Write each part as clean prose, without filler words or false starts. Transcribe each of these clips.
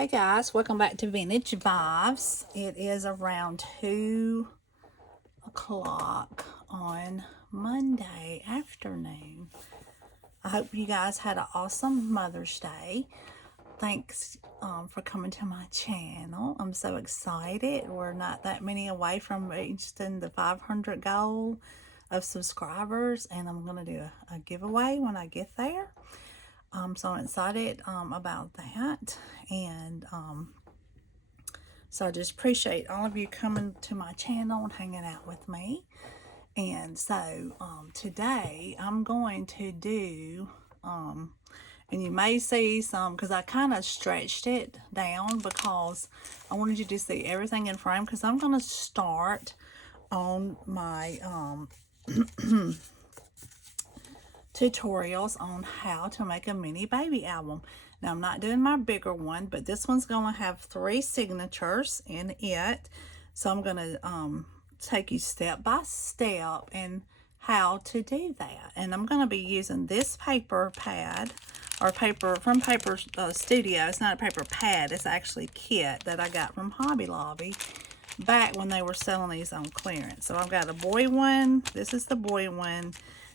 Hey guys, welcome back to Vintage Vibes. It is around 2 o'clock on Monday afternoon. I hope you guys had an awesome Mother's Day. Thanks for coming to my channel. I'm so excited. We're not that many away from reaching the 500 goal of subscribers, and I'm going to do a giveaway when I get there. So I'm excited about that, and so I just appreciate all of you coming to my channel and hanging out with me. And so today I'm going to do, and you may see some, because I kind of stretched it down because I wanted you to see everything in frame, because I'm going to start on my tutorials on how to make a mini baby album. Now I'm not doing my bigger one, but this one's going to have 3 signatures in it. So I'm going to take you step by step in how to do that. And I'm going to be using this paper pad, or paper from Paper Studio. It's not a paper pad, it's actually kit that I got from Hobby Lobby back when they were selling these on clearance. So I've got a boy one. This is the boy one.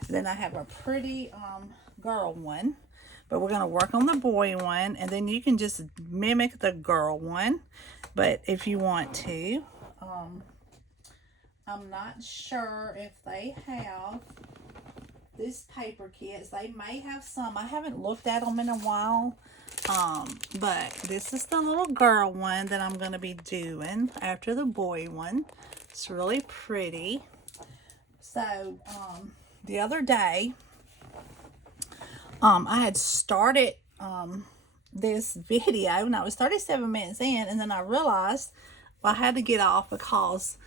Then I have a pretty girl one, but we're going to work on the boy one, and then you can just mimic the girl one, but if you want to. I'm not sure if they have this paper kits. They may have some. I haven't looked at them in a while, but this is the little girl one that I'm going to be doing after the boy one. It's really pretty. So the other day, I had started this video, and I was 37 minutes in, and then I realized I had to get off because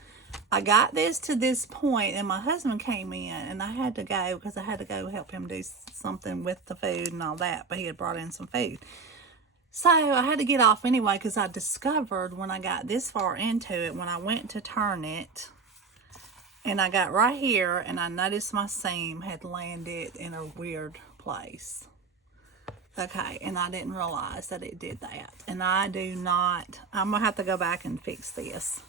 I got this to this point, and my husband came in, and I had to go because I had to go help him do something with the food and all that, but he had brought in some food. So I had to get off anyway, because I discovered when I got this far into it, when I went to turn it, and I got right here, and I noticed my seam had landed in a weird place. Okay, and I didn't realize that it did that. And I'm going to have to go back and fix this.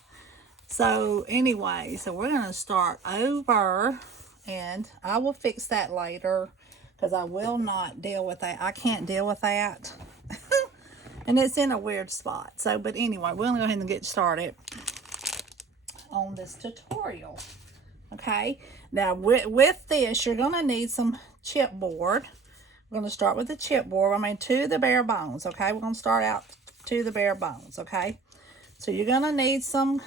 So anyway, so we're going to start over, and I will fix that later, because I will not deal with that. I can't deal with that. And it's in a weird spot. So, but anyway, we're going to go ahead and get started on this tutorial. Okay, now with this, you're going to need some chipboard. We're going to start with the chipboard. To the bare bones. Okay, we're going to start out to the bare bones. Okay, so you're going to need some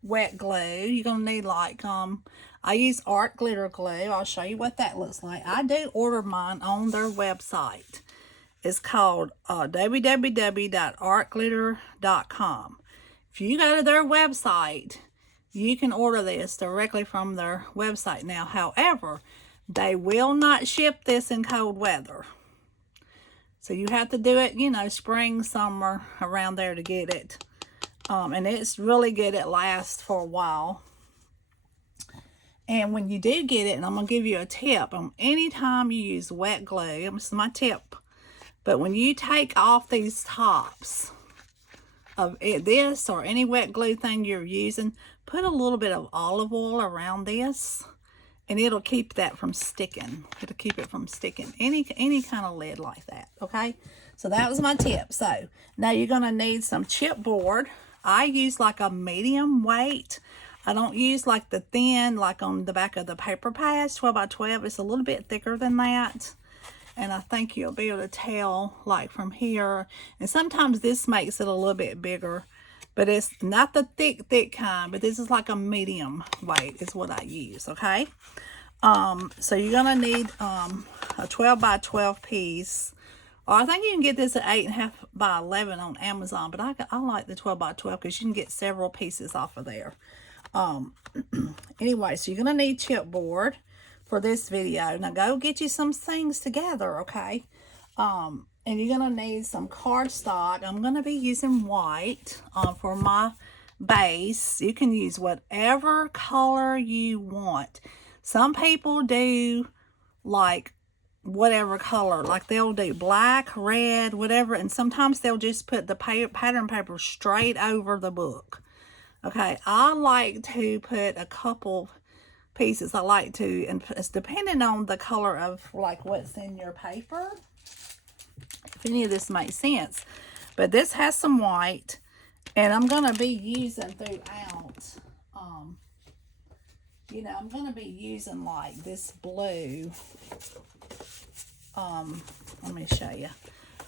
wet glue. You're going to need, like, I use art glitter glue. I'll show you what that looks like. I do order mine on their website. It's called www.artglitter.com. If you go to their website, you can order this directly from their website. Now, however, they will not ship this in cold weather. So you have to do it, spring, summer, around there to get it. And it's really good. It lasts for a while. And when you do get it, and I'm going to give you a tip, anytime you use wet glue, this is my tip, but when you take off these tops of this or any wet glue thing you're using, put a little bit of olive oil around this, and it'll keep that from sticking. It'll keep it from sticking. Any kind of lid like that, okay? So that was my tip. So now you're going to need some chipboard. I use like a medium weight. I don't use like the thin, like on the back of the paper pads, 12 by 12. It's a little bit thicker than that. And I think you'll be able to tell, like, from here. And sometimes this makes it a little bit bigger. But it's not the thick kind. But this is like a medium weight is what I use, okay? So you're going to need a 12 by 12 piece. Or I think you can get this at 8.5 by 11 on Amazon. But I like the 12 by 12 because you can get several pieces off of there. Anyway, so you're going to need chipboard for this video. Now go get you some things together, okay? And you're going to need some cardstock. I'm going to be using white for my base. You can use whatever color you want. Some people do like whatever color. Like they'll do black, red, whatever, and sometimes they'll just put the pattern paper straight over the book. Okay, I like to put a couple pieces. I like to, and it's depending on the color of like what's in your paper, if any of this makes sense. But this has some white, and I'm going to be using throughout, you know, I'm going to be using like this blue. Let me show you.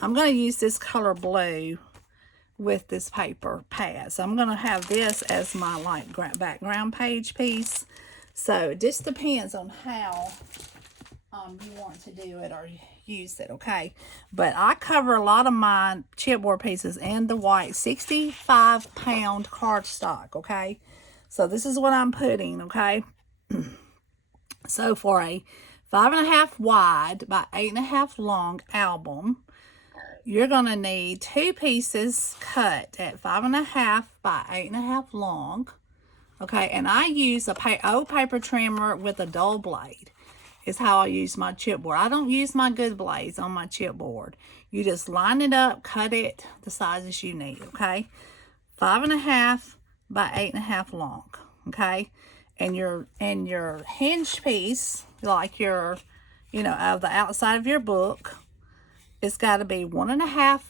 I'm going to use this color blue with this paper pad. So I'm going to have this as my like background page piece. So it just depends on how you want to do it or use it, okay? But I cover a lot of my chipboard pieces in the white 65-pound cardstock, okay? So this is what I'm putting, okay? So for a 5.5 wide by 8.5 long album, you're going to need 2 pieces cut at 5.5 by 8.5 long, okay? And I use a old paper trimmer with a dull blade is how I use my chipboard. I don't use my good blades on my chipboard. You just line it up, cut it the sizes you need, okay? 5.5 by 8.5 long, okay? And your hinge piece, like your, you know, of the outside of your book, it's got to be 1.5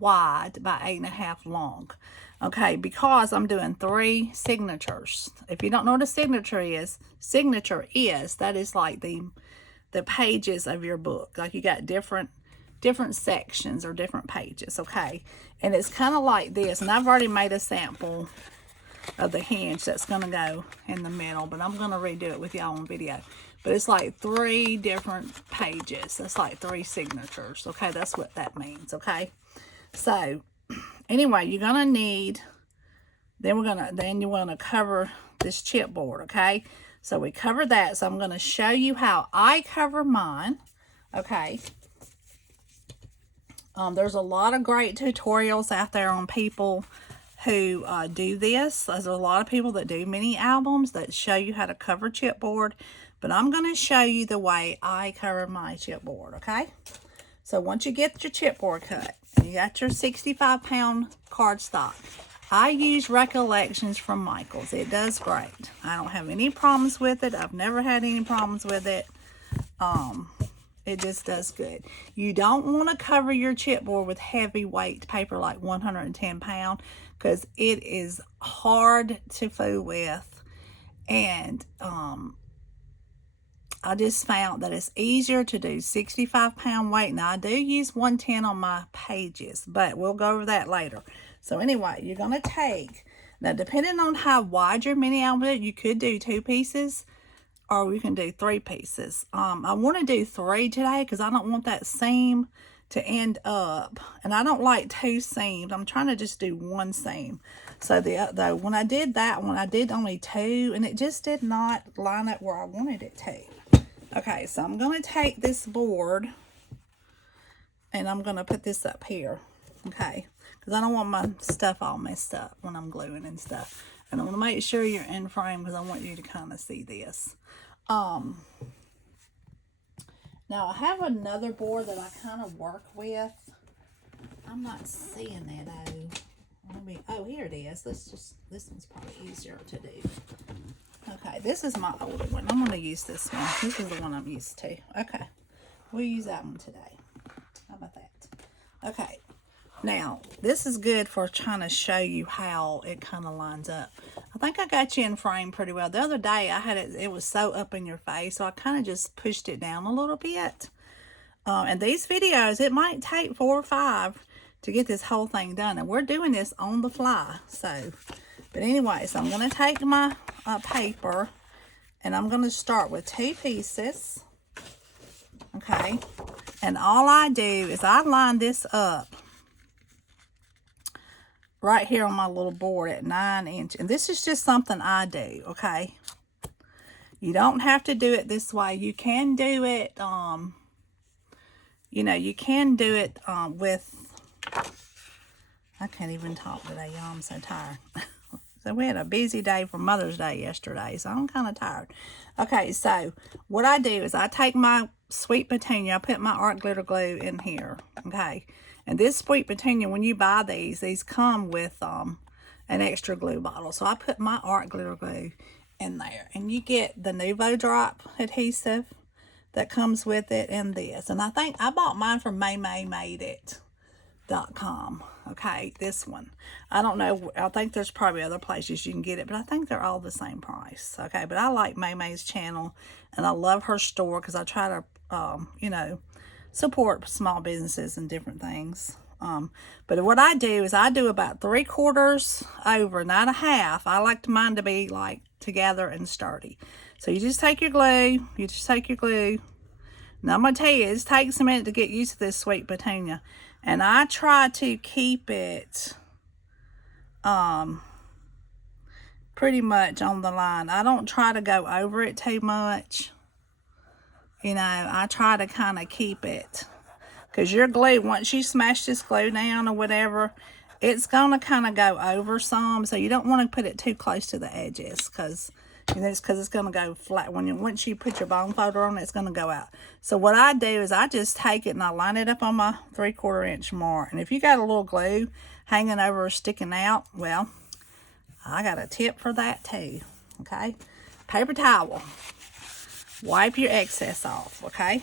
wide by 8.5 long, okay? Because I'm doing 3 signatures. If you don't know what a signature is, that is like the pages of your book. Like you got different sections or different pages, okay? And it's kind of like this, and I've already made a sample of the hinge that's going to go in the middle, but I'm going to redo it with y'all on video. But it's like 3 different pages. That's like 3 signatures, okay? That's what that means, okay? So anyway, you're going to need, then you want to cover this chipboard, okay? So we covered that. So I'm going to show you how I cover mine, okay? There's a lot of great tutorials out there on people who do this. There's a lot of people that do mini albums that show you how to cover chipboard, but I'm going to show you the way I cover my chipboard, okay? So once you get your chipboard cut, and you got your 65-pound cardstock, I use Recollections from Michaels. It does great. I don't have any problems with it. I've never had any problems with it. It just does good. You don't want to cover your chipboard with heavy weight paper like 110 pound because it is hard to fool with. And I just found that it's easier to do 65-pound weight. Now I do use 110 on my pages, but we'll go over that later. So anyway, you're going to take, now depending on how wide your mini album is, you could do 2 pieces or you can do 3 pieces. I want to do 3 today because I don't want that seam to end up, and I don't like 2 seams. I'm trying to just do 1 seam. So when I did that one, I did only 2 and it just did not line up where I wanted it to. Okay, so I'm going to take this board and I'm going to put this up here, okay? Because I don't want my stuff all messed up when I'm gluing and stuff. And I want to make sure you're in frame because I want you to kind of see this. Now I have another board that I kind of work with. I'm not seeing that oh, here it is. This one's probably easier to do. Okay, this is my older one. I'm going to use this one. This is the one I'm used to. Okay, we'll use that one today. How about that? Okay. Now, this is good for trying to show you how it kind of lines up. I think I got you in frame pretty well. The other day, I had it was so up in your face, so I kind of just pushed it down a little bit. And these videos, it might take 4 or 5 to get this whole thing done. And we're doing this on the fly. So, but anyway, so I'm going to take my paper, and I'm going to start with 2 pieces. Okay. And all I do is I line this up right here on my little board at 9 inches. And this is just something I do, okay? You don't have to do it this way. You can do it, you know, you can do it with, I can't even talk today, y'all. I'm so tired. So we had a busy day for Mother's Day yesterday, so I'm kind of tired. Okay, so what I do is I take my sweet petunia, I put my art glitter glue in here, okay? And this sweet petunia, when you buy these come with an extra glue bottle. So I put my art glitter glue in there. And you get the Nuvo Drop adhesive that comes with it and this. And I think I bought mine from MayMayMadeIt.com. Okay, this one. I don't know. I think there's probably other places you can get it, but I think they're all the same price. Okay, but I like May's channel, and I love her store because I try to, you know, support small businesses and different things. But what I do is I do about 3/4 over, not a half. I like mine to be like together and sturdy. So you just take your glue. Now I'm going to tell you, it takes a minute to get used to this sweet petunia. And I try to keep it pretty much on the line. I don't try to go over it too much. You know, I try to kind of keep it. Because your glue, once you smash this glue down or whatever, it's going to kind of go over some. So you don't want to put it too close to the edges because it's going to go flat. Once you put your bone folder on it, it's going to go out. So what I do is I just take it and I line it up on my 3/4 inch mark. And if you got a little glue hanging over or sticking out, well, I got a tip for that too. Okay? Paper towel. Wipe your excess off. Okay?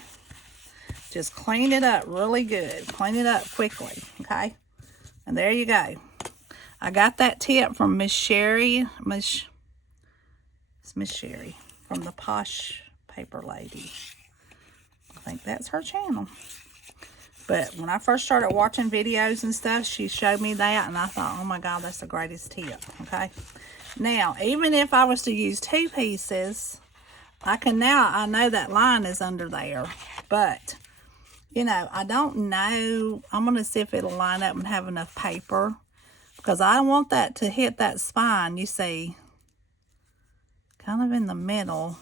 Just clean it up really good. Clean it up quickly. Okay? And there you go. I got that tip from Miss Sherry. Miss Sherry from the Posh Paper Lady. I think that's her channel. But when I first started watching videos and stuff, she showed me that, and I thought, oh my God, that's the greatest tip. Okay. Now, even if I was to use 2 pieces, I know that line is under there. But, you know, I don't know. I'm going to see if it'll line up and have enough paper. Because I don't want that to hit that spine, you see. Kind of in the middle.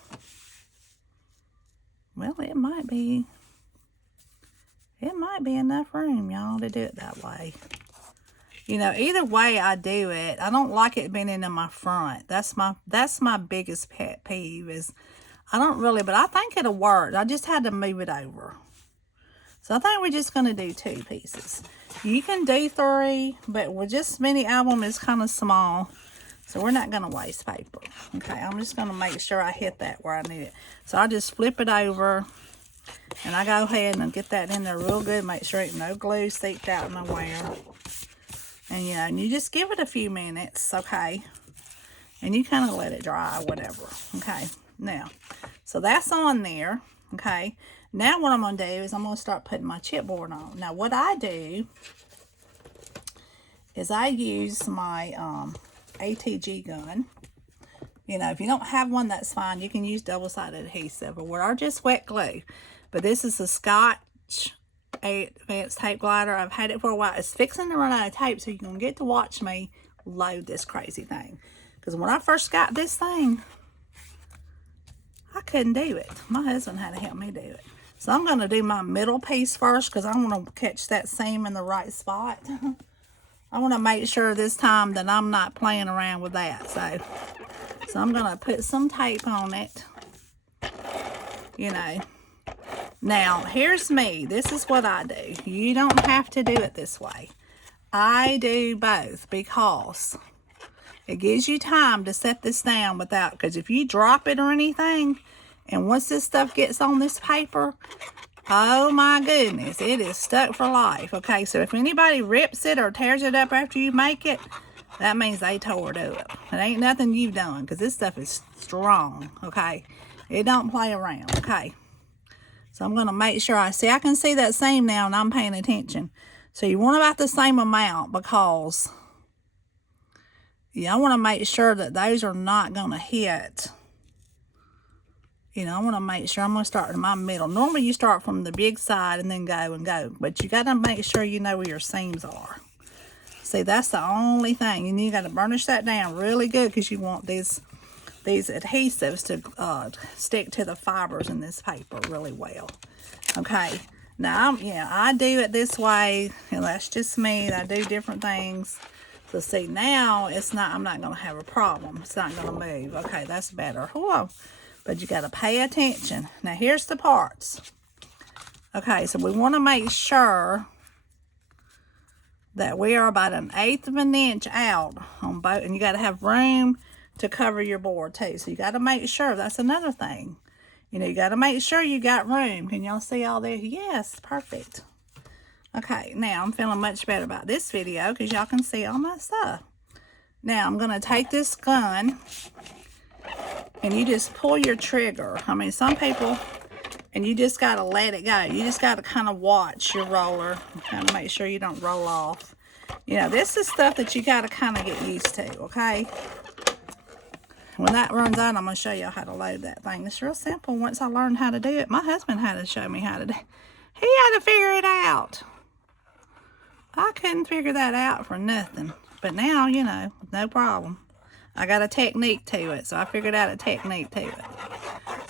Well, it might be enough room, y'all, to do it that way. You know, either way I do it, I don't like it being in my front. That's my biggest pet peeve is I don't really, but I think it'll work. I just had to move it over. So I think we're just going to do 2 pieces. You can do 3, but with just mini album is kind of small. So we're not going to waste paper. Okay, I'm just going to make sure I hit that where I need it. So I just flip it over. And I go ahead and get that in there real good. Make sure ain't no glue seeped out nowhere. And, you know, and you just give it a few minutes, okay? And you kind of let it dry or whatever, okay? Now, so that's on there, okay? Now what I'm going to do is I'm going to start putting my chipboard on. Now, what I do is I use my ATG gun. You know, if you don't have one, that's fine. You can use double-sided adhesive or just wet glue. But this is a Scotch Advanced Tape Glider. I've had it for a while. It's fixing to run out of tape, so you're going to get to watch me load this crazy thing. Because when I first got this thing, I couldn't do it. My husband had to help me do it. So I'm going to do my middle piece first because I want to catch that seam in the right spot. I want to make sure this time that I'm not playing around with that. So I'm going to put some tape on it. You know. Now, here's me. This is what I do. You don't have to do it this way. I do both because it gives you time to set this down without, because if you drop it or anything, and once this stuff gets on this paper, oh my goodness, it is stuck for life. Okay, so if anybody rips it or tears it up after you make it, that means they tore it up. It ain't nothing you've done, because this stuff is strong, okay? It don't play around, okay? So I'm going to make sure I can see that seam now, and I'm paying attention. So you want about the same amount because, yeah, I want to make sure that those are not going to hit. You know, I want to make sure I'm going to start in my middle. Normally you start from the big side and then go and go. But you got to make sure you know where your seams are. See, that's the only thing. And you got to burnish that down really good because you want these adhesives to stick to the fibers in this paper really well. Okay. Now, I do it this way. And that's just me. I do different things. So see, now it's not, I'm not going to have a problem. It's not going to move. Okay, that's better. Whoa. But you got to pay attention. Now here's the parts. Okay, so we want to make sure that we are about 1/8 of an inch out on both. And you got to have room to cover your board too. So you got to make sure. That's another thing. You know, you got to make sure you got room. Can y'all see all this? Yes, perfect. Okay, now I'm feeling much better about this video because y'all can see all my stuff. Now I'm going to take this gun and you just pull your trigger. I mean, some people, and you just got to let it go. You just got to kind of watch your roller, kind of make sure you don't roll off. You know, this is stuff that you got to kind of get used to, okay? When that runs out, I'm going to show y'all how to load that thing. It's real simple once I learned how to do it. My husband had to show me how to do it. He had to figure it out. I couldn't figure that out for nothing. But now, you know, no problem. I got a technique to it, so I figured out a technique to it.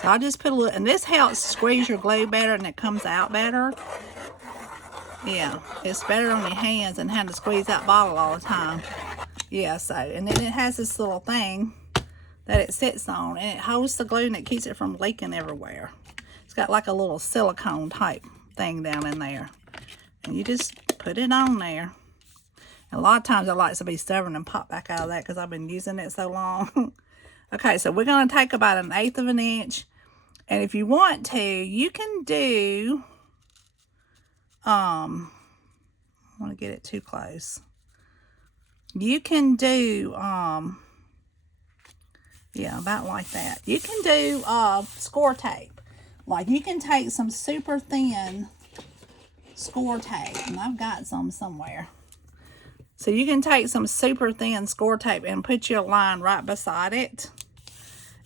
So I'll just put a little, and this helps squeeze your glue better and it comes out better. Yeah, it's better on your hands than having to squeeze that bottle all the time. Yeah, so, and then it has this little thing that it sits on, and it holds the glue and it keeps it from leaking everywhere. It's got like a little silicone type thing down in there. And you just put it on there. And a lot of times it likes to be stubborn and pop back out of that because I've been using it so long. Okay, so we're going to take about 1/8 of an inch. And if you want to, you can do, I want to get it too close. You can do, yeah, about like that. You can do score tape. Like you can take some super thin score tape, and I've got some somewhere. So you can take some super thin score tape and put your line right beside it,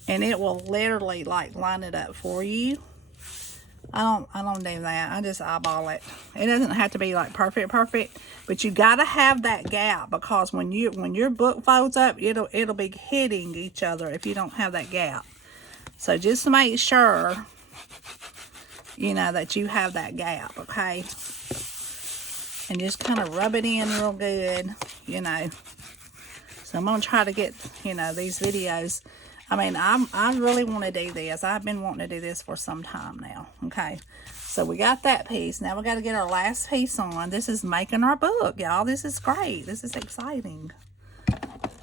and it will literally like line it up for you. I don't do that. I just eyeball it. It doesn't have to be like perfect, but you gotta have that gap, because when your book folds up, it'll be hitting each other if you don't have that gap. So just make sure, you know, that you have that gap, okay? And just kind of rub it in real good, you know. So I'm going to try to get, you know, these videos. I mean, I really want to do this. I've been wanting to do this for some time now, okay? So we got that piece. Now we got to get our last piece on. This is making our book, y'all. This is great. This is exciting.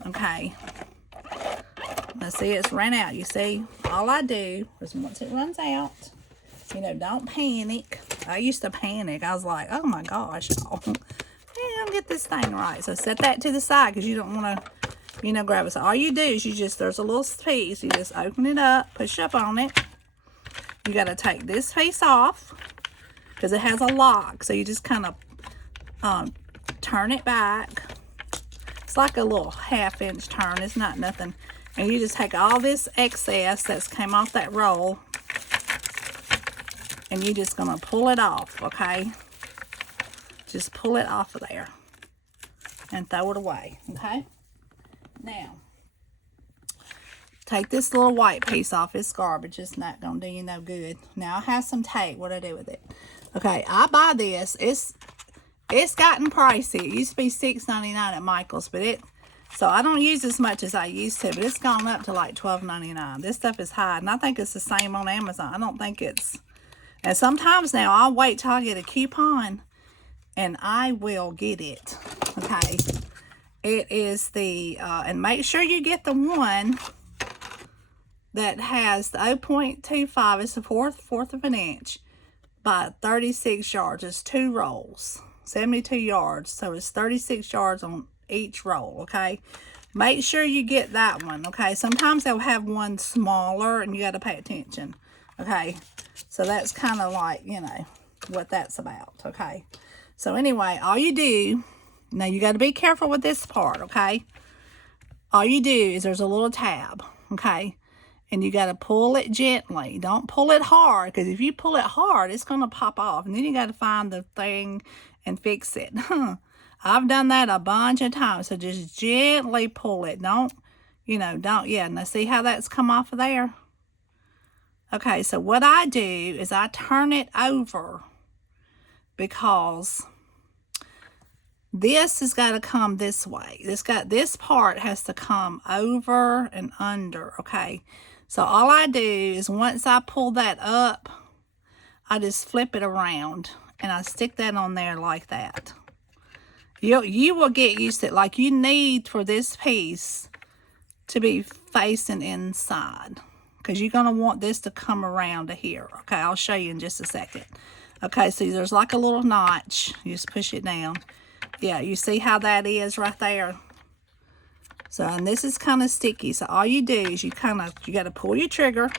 Okay. Now see, it's ran out. You see, all I do is once it runs out, you know, don't panic. I used to panic. I was like, oh my gosh, y'all. I'll get this thing right. So set that to the side because you don't want to, you know, grab it. So all you do is there's a little piece. You just open it up, push up on it. You got to take this piece off because it has a lock. So you just kind of turn it back. It's like a little 1/2 inch turn. It's not nothing. And you just take all this excess that's came off that roll, and you're just going to pull it off, okay? Just pull it off of there and throw it away, okay? Now, take this little white piece off. It's garbage. It's not going to do you no good. Now, I have some tape. What do I do with it? Okay, I buy this. It's gotten pricey. It used to be $6.99 at Michael's, but so I don't use as much as I used to, but it's gone up to like $12.99. This stuff is high, and I think it's the same on Amazon. I don't think it's... And sometimes now, I'll wait till I get a coupon, and I will get it, okay? It is the, and make sure you get the one that has the 0.25, it's the fourth of an inch, by 36 yards. It's 2 rolls, 72 yards, so it's 36 yards on each roll, okay? Make sure you get that one, okay? Sometimes they'll have one smaller, and you got to pay attention, okay? So that's kind of like, you know, what that's about, okay? So anyway, all you do, now you got to be careful with this part, okay? All you do is there's a little tab, okay? And you got to pull it gently. Don't pull it hard, because if you pull it hard, it's going to pop off. And then you got to find the thing and fix it. I've done that a bunch of times. So just gently pull it. Don't, you know, yeah. Now see how that's come off of there? Okay, so what I do is I turn it over, because this has got to come this way. This part has to come over and under, okay? So all I do is once I pull that up, I just flip it around and I stick that on there like that. You will get used to it. Like, you need for this piece to be facing inside, because you're going to want this to come around to here. Okay, I'll show you in just a second. Okay, see, there's like a little notch. You just push it down. Yeah, you see how that is right there? So, and this is kind of sticky. So all you do is you got to pull your trigger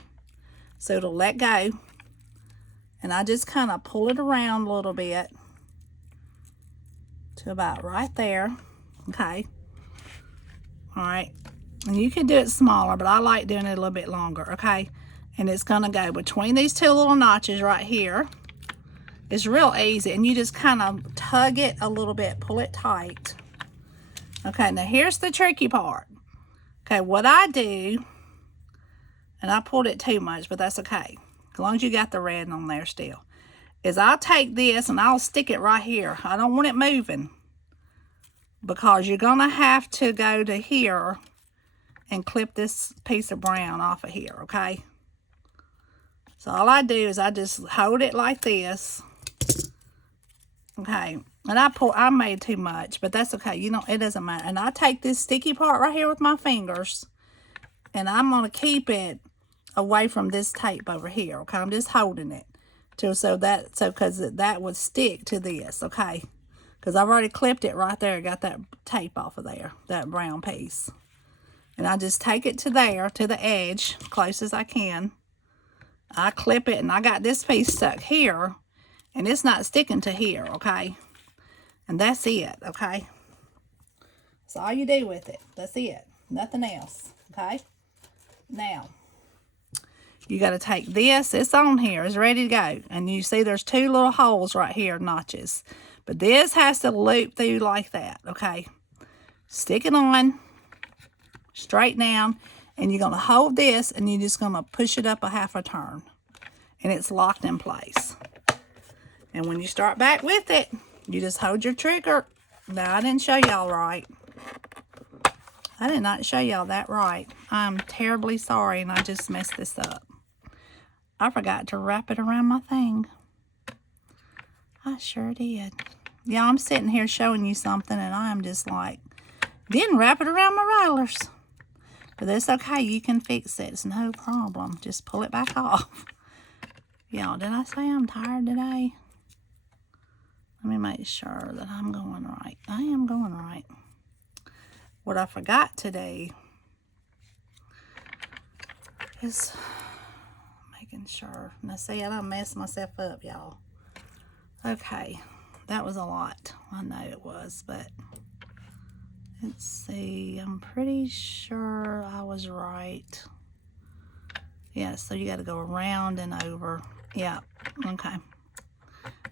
so it'll let go. And I just kind of pull it around a little bit to about right there. Okay. All right. And you can do it smaller, but I like doing it a little bit longer. Okay. And it's going to go between these two little notches right here. It's real easy. And you just kind of tug it a little bit, pull it tight. Okay. Now here's the tricky part. Okay. What I do, and I pulled it too much, but that's okay, as long as you got the red on there still, is I'll take this and I'll stick it right here. I don't want it moving, because you're going to have to go to here and clip this piece of brown off of here, okay? So all I do is I just hold it like this, okay? And I made too much, but that's okay. You know, it doesn't matter. And I take this sticky part right here with my fingers, and I'm going to keep it away from this tape over here, okay? I'm just holding it because that would stick to this, okay? Because I've already clipped it right there, got that tape off of there, that brown piece. And I just take it to there, to the edge, close as I can. I clip it, and I got this piece stuck here, and it's not sticking to here, okay? And that's it, okay? That's all you do with it. That's it. Nothing else, okay? Now, you got to take this. It's on here. It's ready to go. And you see there's two little holes right here, notches. But this has to loop through like that, okay? Stick it on, straight down, and you're going to hold this, and you're just going to push it up a half a turn. And it's locked in place. And when you start back with it, you just hold your trigger. Now, I didn't show y'all right. I did not show y'all that right. I'm terribly sorry, and I just messed this up. I forgot to wrap it around my thing. I sure did. Yeah, I'm sitting here showing you something, and I am just like, didn't wrap it around my rollers. But that's okay. You can fix it. It's no problem. Just pull it back off. Y'all, did I say I'm tired today? Let me make sure that I'm going right. I am going right. What I forgot to do is making sure. Now, see, I done messed myself up, y'all. Okay, that was a lot. I know it was, but let's see. I'm pretty sure I was right. Yeah, so you got to go around and over. Yeah, okay.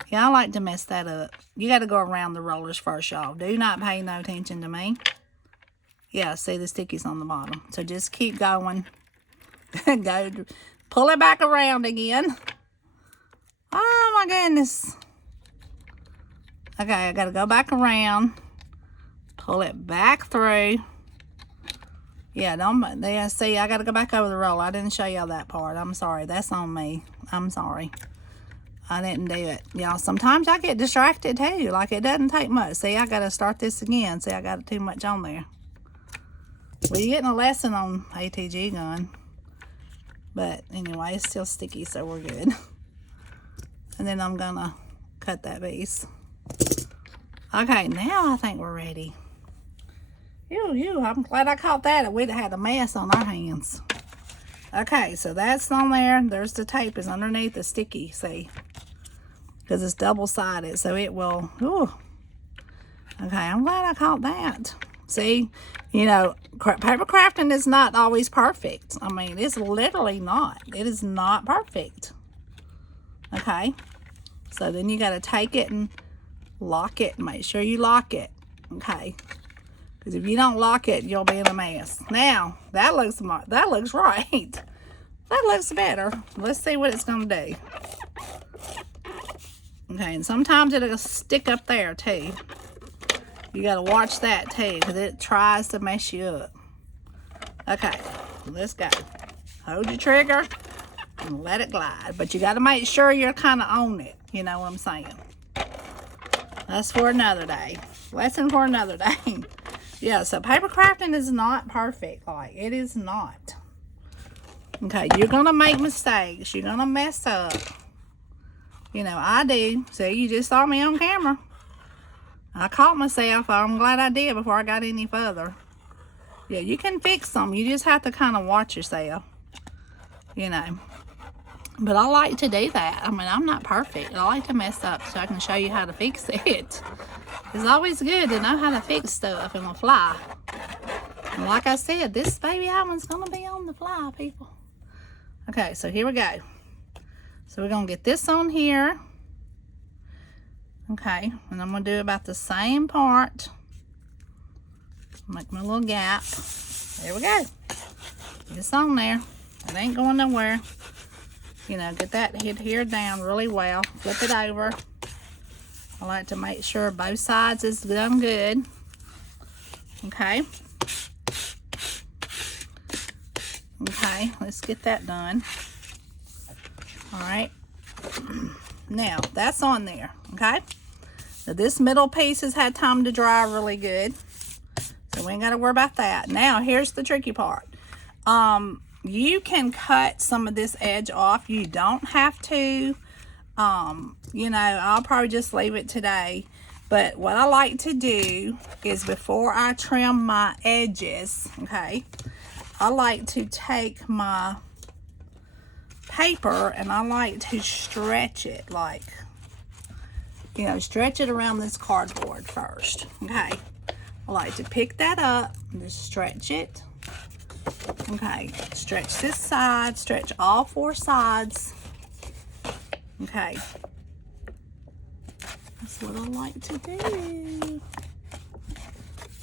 Yeah, I like to mess that up. You got to go around the rollers first, y'all. Do not pay no attention to me. Yeah, see the stickies on the bottom. So just keep going. Go, pull it back around again. Oh my goodness. Okay, I got to go back around. Pull it back through. Yeah, see, I got to go back over the roll. I didn't show y'all that part. I'm sorry. That's on me. I'm sorry. I didn't do it. Y'all, sometimes I get distracted too. Like, it doesn't take much. See, I got to start this again. See, I got too much on there. Well, you're getting a lesson on ATG gun. But anyway, it's still sticky, so we're good. And then I'm going to cut that piece. Okay, now I think we're ready. I'm glad I caught that. We'd have had a mess on our hands. Okay, so that's on there. There's the tape is underneath the sticky, see? Because it's double-sided, so it will, ooh. Okay, I'm glad I caught that. See, you know, paper crafting is not always perfect. I mean, it's literally not. It is not perfect. Okay, so then you got to take it and lock it. Make sure you lock it. Okay, because if you don't lock it, you'll be in a mess. Now that looks right. That looks better. Let's see what it's gonna do. Okay, and sometimes it'll stick up there too. You got to watch that too, because it tries to mess you up. Okay, let's go. Hold your trigger and let it glide. But you got to make sure you're kind of on it. You know what I'm saying? That's for another day. Lesson for another day. Yeah, so paper crafting is not perfect. Like, it is not. Okay, you're going to make mistakes. You're going to mess up. You know, I do. See, you just saw me on camera. I caught myself. I'm glad I did before I got any further. Yeah, you can fix them. You just have to kind of watch yourself. You know. But I like to do that. I mean, I'm not perfect. I like to mess up so I can show you how to fix it. It's always good to know how to fix stuff on the fly. And like I said, this baby island's going to be on the fly, people. Okay, so here we go. So we're going to get this on here. Okay, and I'm going to do about the same part. Make my little gap. There we go. It's on there. It ain't going nowhere. You know, get that head here down really well. Flip it over. I like to make sure both sides is done good. Okay. Okay, let's get that done. All right. Now, that's on there. Okay. So this middle piece has had time to dry really good. So we ain't got to worry about that. Now, here's the tricky part. You can cut some of this edge off. You don't have to. You know, I'll probably just leave it today. But what I like to do is before I trim my edges, okay, I like to take my paper and I like to stretch it like, you know, stretch it around this cardboard first, okay. I like to pick that up and just stretch it. Okay, stretch this side, stretch all four sides. Okay. That's what I like to do.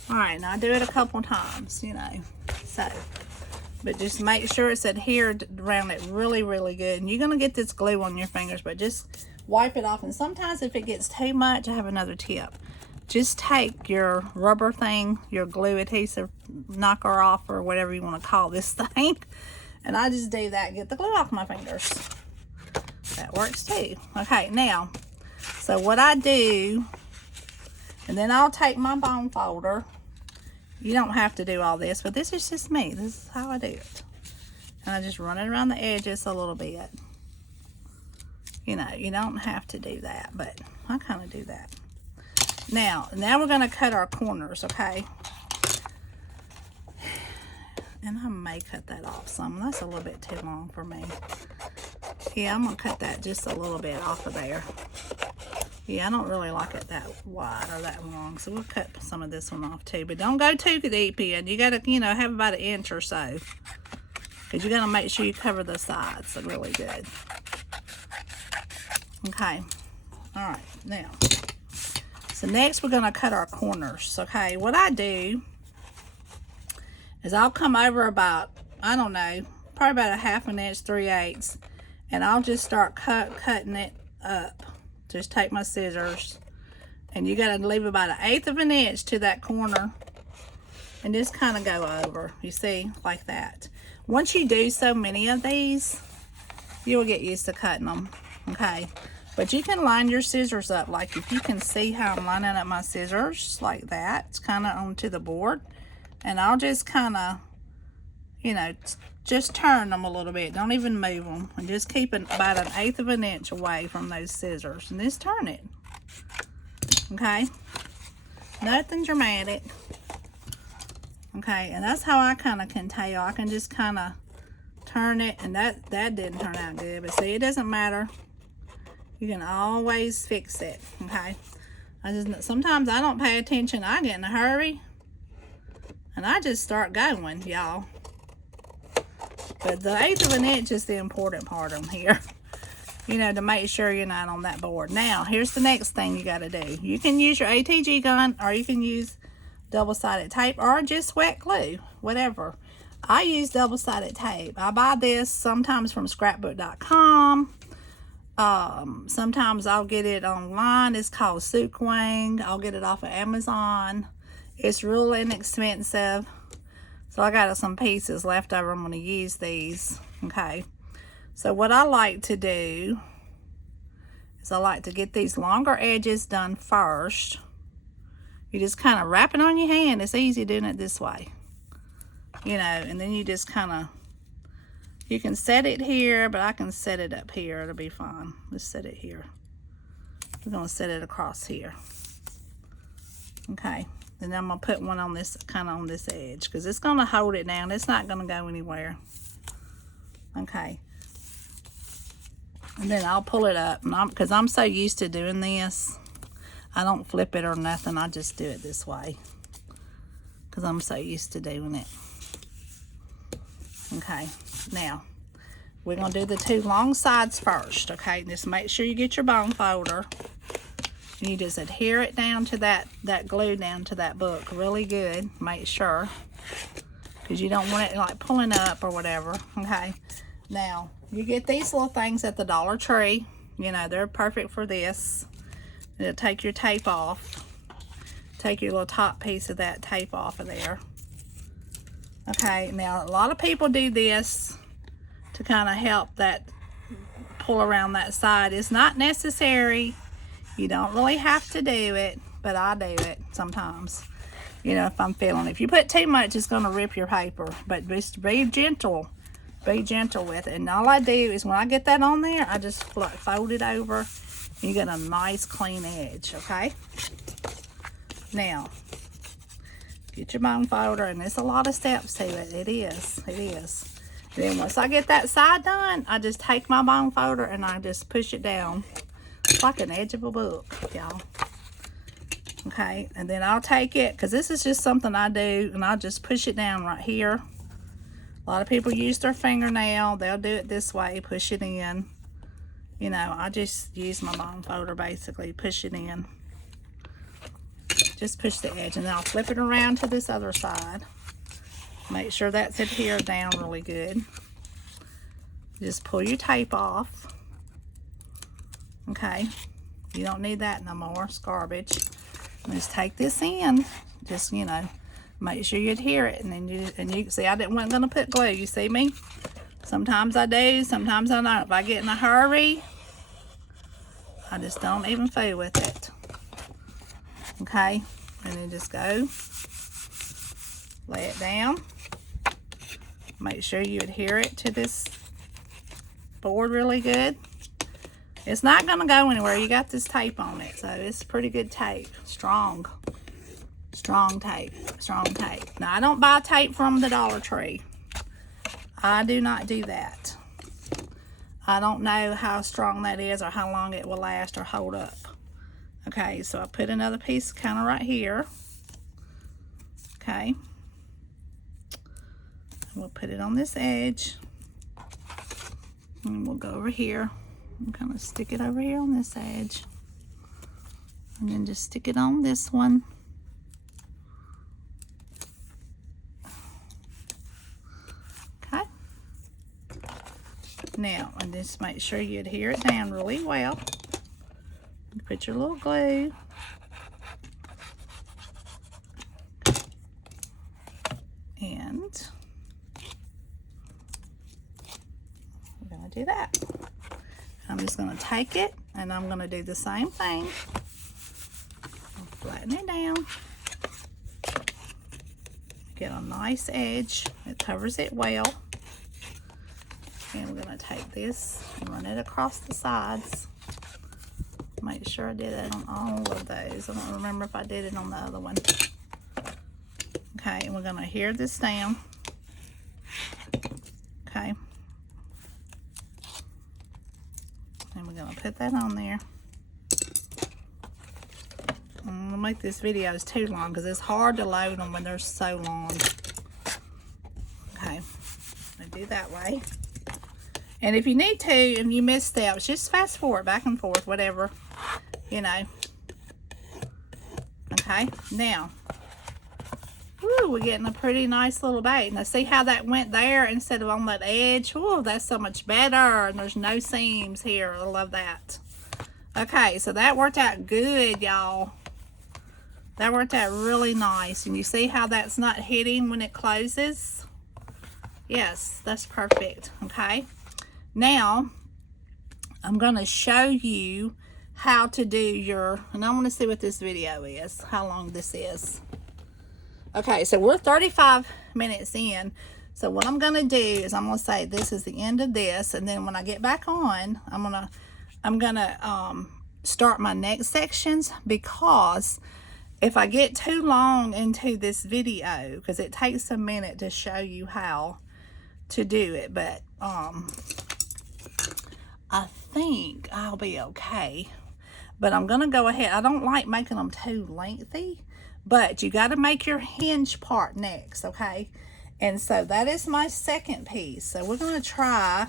Alright, now I do it a couple times, you know. So, but just make sure it's adhered around it really, really good. And you're going to get this glue on your fingers, but just wipe it off. And sometimes if it gets too much, I have another tip. Just take your rubber thing, your glue adhesive knocker off or whatever you want to call this thing. And I just do that, get the glue off my fingers. That works too. Okay, now, so what I do, and then I'll take my bone folder. You don't have to do all this, but this is just me. This is how I do it. And I just run it around the edges a little bit. You know, you don't have to do that, but I kind of do that. Now we're going to cut our corners, okay? And I may cut that off some. That's a little bit too long for me. Yeah, I'm going to cut that just a little bit off of there. Yeah, I don't really like it that wide or that long. So we'll cut some of this one off too. But don't go too deep in. You got to, you know, have about an inch or so. Because you got to make sure you cover the sides really good. Okay. All right. Now. So next we're going to cut our corners. Okay. What I do is I'll come over about, I don't know, probably about a 1/2 inch, 3/8. And I'll just start cutting it up. Just take my scissors. And you got to leave about 1/8 of an inch to that corner. And just kind of go over. You see? Like that. Once you do so many of these, you'll get used to cutting them. Okay. But you can line your scissors up. Like if you can see how I'm lining up my scissors. Like that. It's kind of onto the board. And I'll just kind of, you know, just turn them a little bit. Don't even move them. And just keep about 1/8 of an inch away from those scissors. And just turn it. Okay? Nothing dramatic. Okay, and that's how I kind of can tell. I can just kind of turn it. And that didn't turn out good. But see, it doesn't matter. You can always fix it. Okay? Sometimes I don't pay attention. I get in a hurry. And I just start going, y'all. But the 1/8 of an inch is the important part on here. You know, to make sure you're not on that board. Now, here's the next thing you got to do. You can use your ATG gun, or you can use double-sided tape, or just wet glue. Whatever. I use double-sided tape. I buy this sometimes from scrapbook.com. Sometimes I'll get it online. It's called Sukwang. I'll get it off of Amazon. It's real inexpensive. So I got some pieces left over. I'm going to use these. Okay. So what I like to do is I like to get these longer edges done first. You just kind of wrap it on your hand. It's easy doing it this way. You know, and then you just kind of, you can set it here, but I can set it up here. It'll be fine. Let's set it here. We're going to set it across here. Okay. And then I'm going to put one on this, kind of on this edge, because it's going to hold it down. It's not going to go anywhere. Okay. And then I'll pull it up, because I'm so used to doing this. I don't flip it or nothing. I just do it this way, because I'm so used to doing it. Okay. Now, we're going to do the two long sides first, okay? Just make sure you get your bone folder. And you just adhere it down to that glue down to that book really good. Make sure, because you don't want it like pulling up or whatever, okay? Now, you get these little things at the Dollar Tree. You know, they're perfect for this. It'll take your tape off. Take your little top piece of that tape off of there. Okay, now a lot of people do this to kind of help that pull around that side. It's not necessary. You don't really have to do it, but I do it sometimes. You know, if I'm feeling it. If you put too much, it's going to rip your paper. But just be gentle. Be gentle with it. And all I do is when I get that on there, I just fold it over. And you get a nice clean edge, okay? Now, get your bone folder, and there's a lot of steps to it. It is. Then once I get that side done, I just take my bone folder and I just push it down. It's like an edge of a book, y'all. Okay, and then I'll take it, because this is just something I do, and I'll just push it down right here. A lot of people use their fingernail. They'll do it this way, push it in. You know, I just use my bone folder, basically, push it in. Just push the edge, and then I'll flip it around to this other side. Make sure that's adhered down really good. Just pull your tape off. Okay, you don't need that no more. It's garbage. Just take this in. Just, you know, make sure you adhere it, and then you see, I wasn't gonna put glue. You see me? Sometimes I do, sometimes I don't. If I get in a hurry, I just don't even fool with it. Okay, and then just go, lay it down. Make sure you adhere it to this board really good. It's not going to go anywhere. You got this tape on it, so it's pretty good tape. Strong tape. Now, I don't buy tape from the Dollar Tree. I do not do that. I don't know how strong that is or how long it will last or hold up. Okay, so I put another piece kind of right here. Okay. And we'll put it on this edge. And we'll go over here and kind of stick it over here on this edge. And then just stick it on this one. Okay. Now, and just make sure you adhere it down really well. Put your little glue. And we're going to do that. I'm just going to take it, and I'm going to do the same thing. Flatten it down. Get a nice edge. It covers it well. And we're going to take this and run it across the sides. Make sure I did it on all of those. I don't remember if I did it on the other one. Okay, and we're going to adhere this down. Okay. And we're going to put that on there. I'm going to make this video too long because it's hard to load them when they're so long. Okay, I do that way. And if you need to, and you miss steps, just fast forward, back and forth, whatever, you know. Okay, now, Ooh, we're getting a pretty nice little base. Now see how that went there instead of on that edge? Oh, that's so much better. And there's no seams here. I love that. Okay, so that worked out good, y'all. That worked out really nice. And you see how that's not hitting when it closes? Yes, that's perfect. Okay. Now, I'm going to show you how to do your, and I want to see what this video is, how long this is. Okay, so we're 35 minutes in. So what I'm going to do is I'm going to say this is the end of this. And then when I get back on, I'm going to start my next sections, because if I get too long into this video, because it takes a minute to show you how to do it, but I think I'll be okay. But I'm going to go ahead. I don't like making them too lengthy, but you got to make your hinge part next, okay? And so that is my second piece. So we're going to try.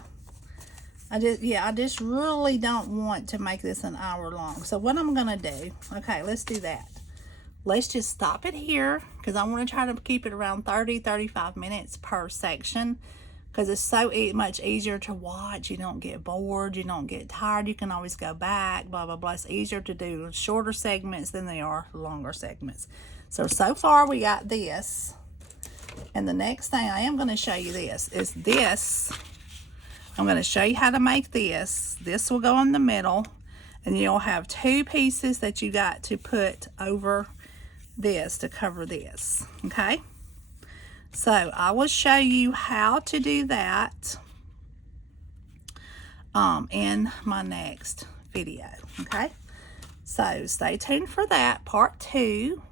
I just really don't want to make this an hour long. So what I'm going to do, okay, let's do that. Let's just stop it here, because I want to try to keep it around 30-35 minutes per section, because it's so much easier to watch. You don't get bored, you don't get tired, you can always go back, blah blah blah. It's easier to do shorter segments than they are longer segments. So far we got this, and the next thing I am going to show you is this. I'm going to show you how to make this. This will go in the middle, and you'll have two pieces that you got to put over this to cover this. Okay, so I will show you how to do that in my next video. Okay, so stay tuned for that, part 2.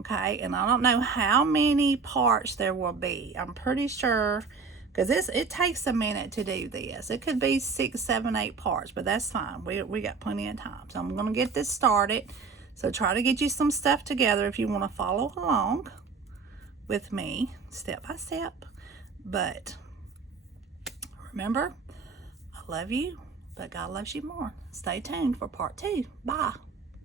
Okay, and I don't know how many parts there will be. I'm pretty sure, because it takes a minute to do this. It could be 6, 7, 8 parts, but that's fine. We got plenty of time. So I'm going to get this started. So try to get you some stuff together if you want to follow along with me step by step. But remember, I love you, but God loves you more. Stay tuned for part 2. Bye.